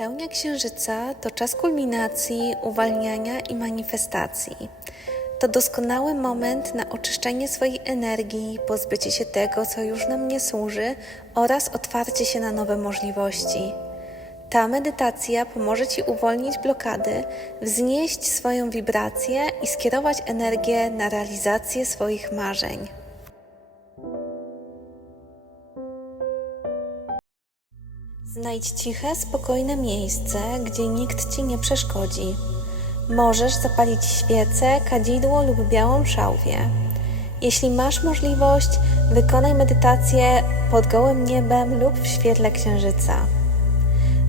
Pełnia księżyca to czas kulminacji, uwalniania i manifestacji. To doskonały moment na oczyszczenie swojej energii, pozbycie się tego, co już nam nie służy oraz otwarcie się na nowe możliwości. Ta medytacja pomoże Ci uwolnić blokady, wznieść swoją wibrację i skierować energię na realizację swoich marzeń. Znajdź ciche, spokojne miejsce, gdzie nikt Ci nie przeszkodzi. Możesz zapalić świecę, kadzidło lub białą szałwię. Jeśli masz możliwość, wykonaj medytację pod gołym niebem lub w świetle księżyca.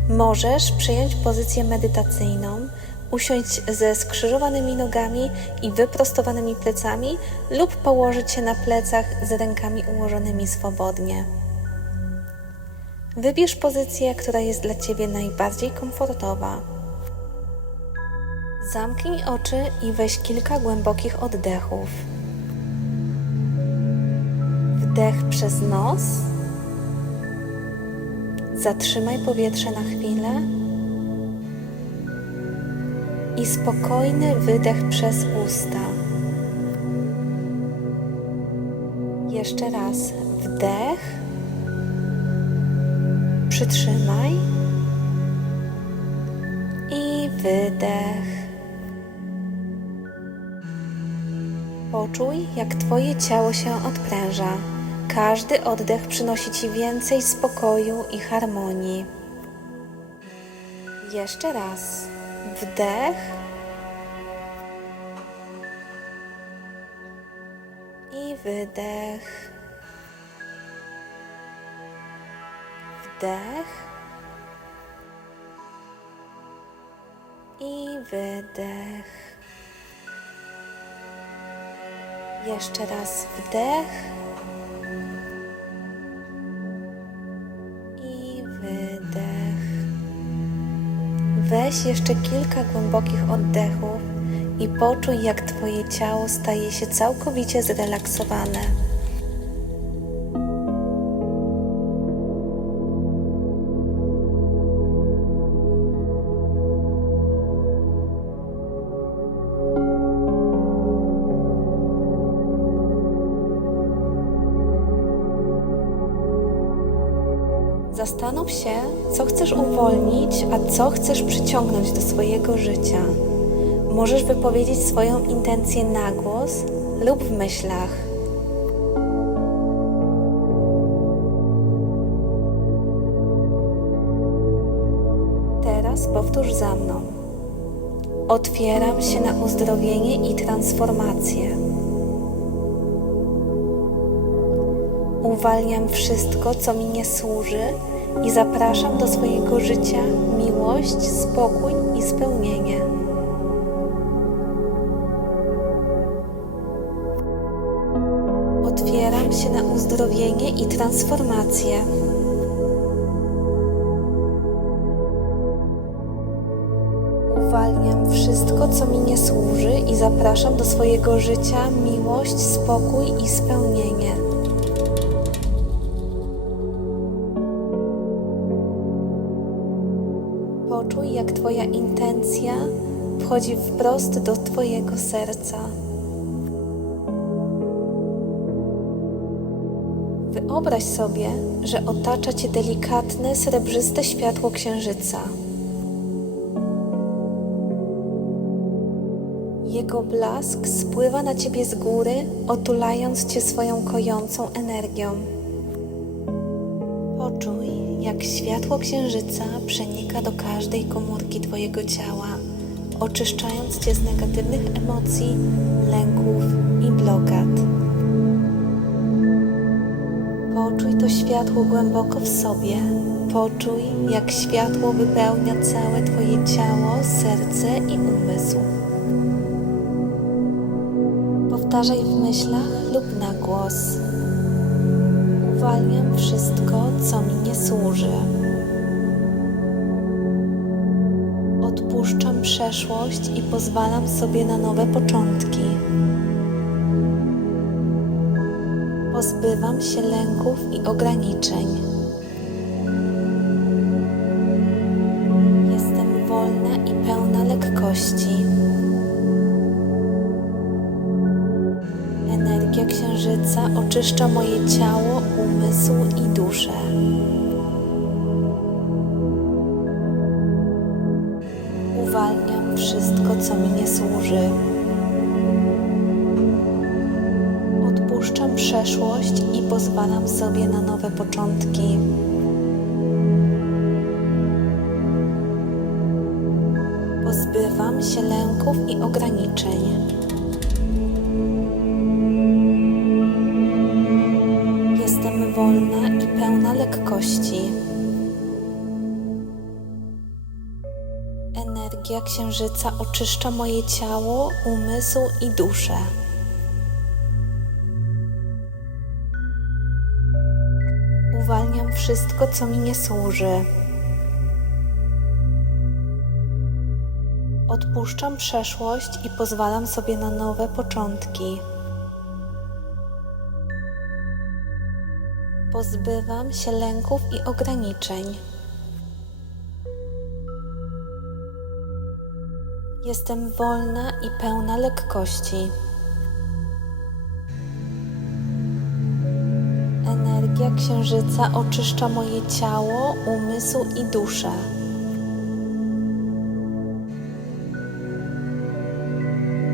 Możesz przyjąć pozycję medytacyjną, usiąść ze skrzyżowanymi nogami i wyprostowanymi plecami lub położyć się na plecach z rękami ułożonymi swobodnie. Wybierz pozycję, która jest dla Ciebie najbardziej komfortowa. Zamknij oczy i weź kilka głębokich oddechów. Wdech przez nos. Zatrzymaj powietrze na chwilę. I spokojny wydech przez usta. Jeszcze raz wdech. Przytrzymaj. I wydech. Poczuj, jak Twoje ciało się odpręża. Każdy oddech przynosi Ci więcej spokoju i harmonii. Jeszcze raz. Wdech. I wydech. Wdech. I wydech. Jeszcze raz wdech i wydech. Weź jeszcze kilka głębokich oddechów i poczuj, jak Twoje ciało staje się całkowicie zrelaksowane. Się, co chcesz uwolnić, a co chcesz przyciągnąć do swojego życia. Możesz wypowiedzieć swoją intencję na głos lub w myślach. Teraz powtórz za mną. Otwieram się na uzdrowienie i transformację. Uwalniam wszystko, co mi nie służy i zapraszam do swojego życia miłość, spokój i spełnienie. Otwieram się na uzdrowienie i transformację. Uwalniam wszystko, co mi nie służy i zapraszam do swojego życia miłość, spokój i spełnienie. Wchodzi wprost do Twojego serca. Wyobraź sobie, że otacza Cię delikatne, srebrzyste światło księżyca. Jego blask spływa na Ciebie z góry, otulając Cię swoją kojącą energią. Jak światło księżyca przenika do każdej komórki Twojego ciała, oczyszczając Cię z negatywnych emocji, lęków i blokad. Poczuj to światło głęboko w sobie. Poczuj, jak światło wypełnia całe Twoje ciało, serce i umysł. Powtarzaj w myślach lub na głos. Uwalniam wszystko, co mi nie służy. Odpuszczam przeszłość i pozwalam sobie na nowe początki. Pozbywam się lęków i ograniczeń. Oczyszcza moje ciało, umysł i duszę. Uwalniam wszystko, co mi nie służy. Odpuszczam przeszłość i pozwalam sobie na nowe początki. Pozbywam się lęków i ograniczeń. Wolna i pełna lekkości. Energia księżyca oczyszcza moje ciało, umysł i duszę. Uwalniam wszystko, co mi nie służy. Odpuszczam przeszłość i pozwalam sobie na nowe początki. Pozbywam się lęków i ograniczeń. Jestem wolna i pełna lekkości. Energia księżyca oczyszcza moje ciało, umysł i duszę.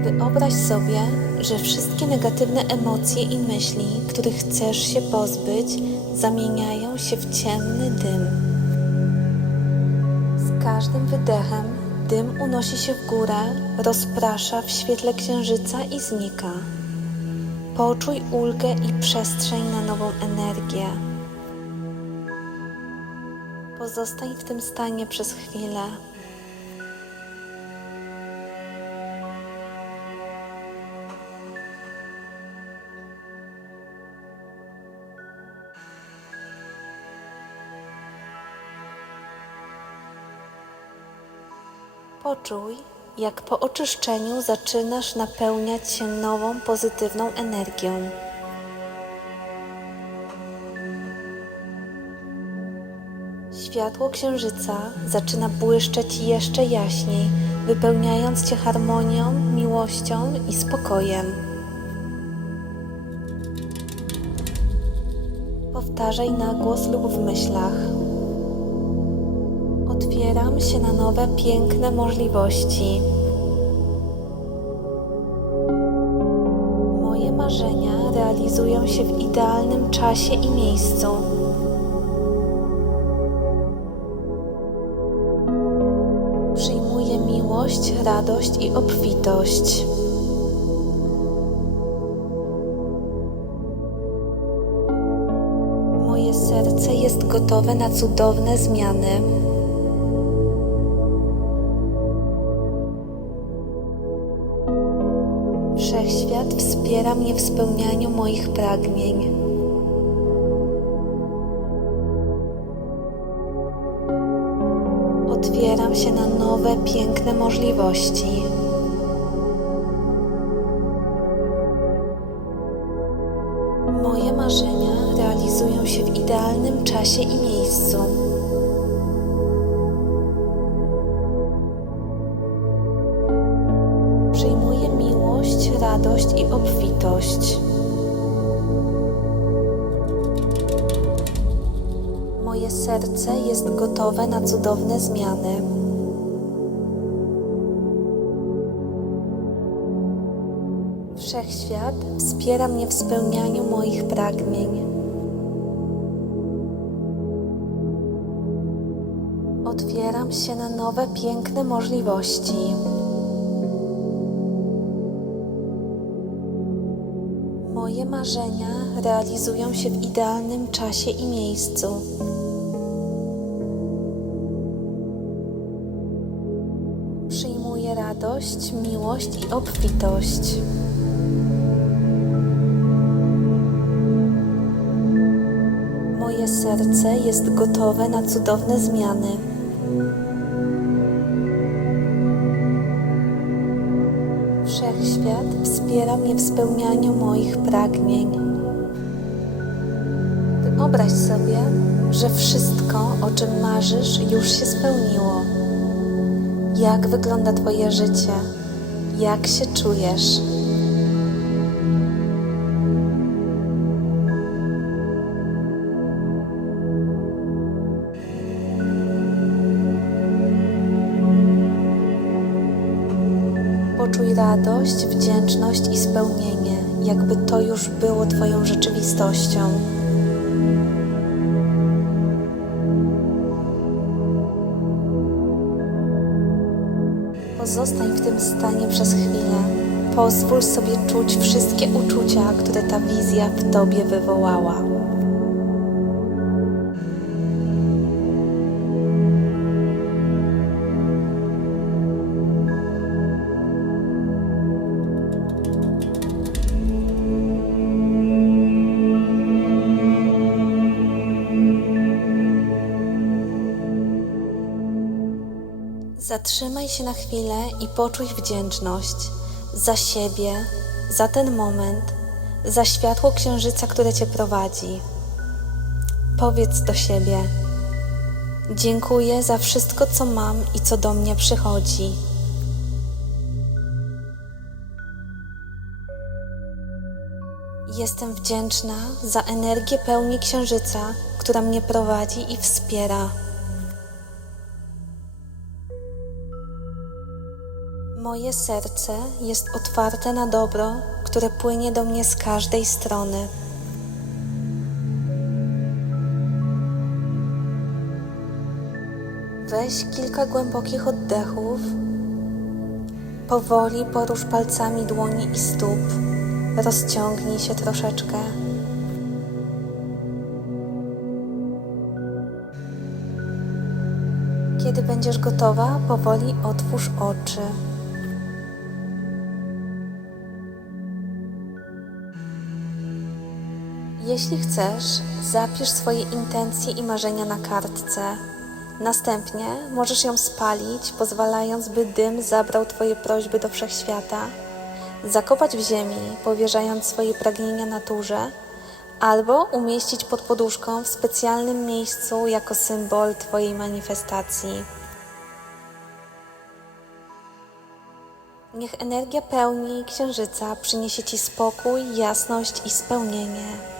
Wyobraź sobie, że wszystkie negatywne emocje i myśli, których chcesz się pozbyć, zamieniają się w ciemny dym. Z każdym wydechem dym unosi się w górę, rozprasza w świetle księżyca i znika. Poczuj ulgę i przestrzeń na nową energię. Pozostań w tym stanie przez chwilę. Poczuj, jak po oczyszczeniu zaczynasz napełniać się nową, pozytywną energią. Światło księżyca zaczyna błyszczeć jeszcze jaśniej, wypełniając cię harmonią, miłością i spokojem. Powtarzaj na głos lub w myślach. Otwieram się na nowe, piękne możliwości. Moje marzenia realizują się w idealnym czasie i miejscu. Przyjmuję miłość, radość i obfitość. Moje serce jest gotowe na cudowne zmiany. Wszechświat wspiera mnie w spełnianiu moich pragnień. Otwieram się na nowe, piękne możliwości. Moje marzenia realizują się w idealnym czasie i miejscu. Radość i obfitość. Moje serce jest gotowe na cudowne zmiany. Wszechświat wspiera mnie w spełnianiu moich pragnień. Otwieram się na nowe, piękne możliwości. Moje marzenia realizują się w idealnym czasie i miejscu. Przyjmuję radość, miłość i obfitość. Moje serce jest gotowe na cudowne zmiany. Wszechświat wspiera mnie w spełnianiu moich pragnień. Wyobraź sobie, że wszystko, o czym marzysz, już się spełniło. Jak wygląda Twoje życie? Jak się czujesz? Radość, wdzięczność i spełnienie, jakby to już było Twoją rzeczywistością. Pozostań w tym stanie przez chwilę. Pozwól sobie czuć wszystkie uczucia, które ta wizja w Tobie wywołała. Zatrzymaj się na chwilę i poczuj wdzięczność za siebie, za ten moment, za światło księżyca, które cię prowadzi. Powiedz do siebie: Dziękuję za wszystko, co mam i co do mnie przychodzi. Jestem wdzięczna za energię pełni księżyca, która mnie prowadzi i wspiera. Moje serce jest otwarte na dobro, które płynie do mnie z każdej strony. Weź kilka głębokich oddechów. Powoli porusz palcami dłoni i stóp. Rozciągnij się troszeczkę. Kiedy będziesz gotowa, powoli otwórz oczy. Jeśli chcesz, zapisz swoje intencje i marzenia na kartce. Następnie możesz ją spalić, pozwalając, by dym zabrał Twoje prośby do wszechświata, zakopać w ziemi, powierzając swoje pragnienia naturze, albo umieścić pod poduszką w specjalnym miejscu jako symbol Twojej manifestacji. Niech energia pełni księżyca przyniesie Ci spokój, jasność i spełnienie.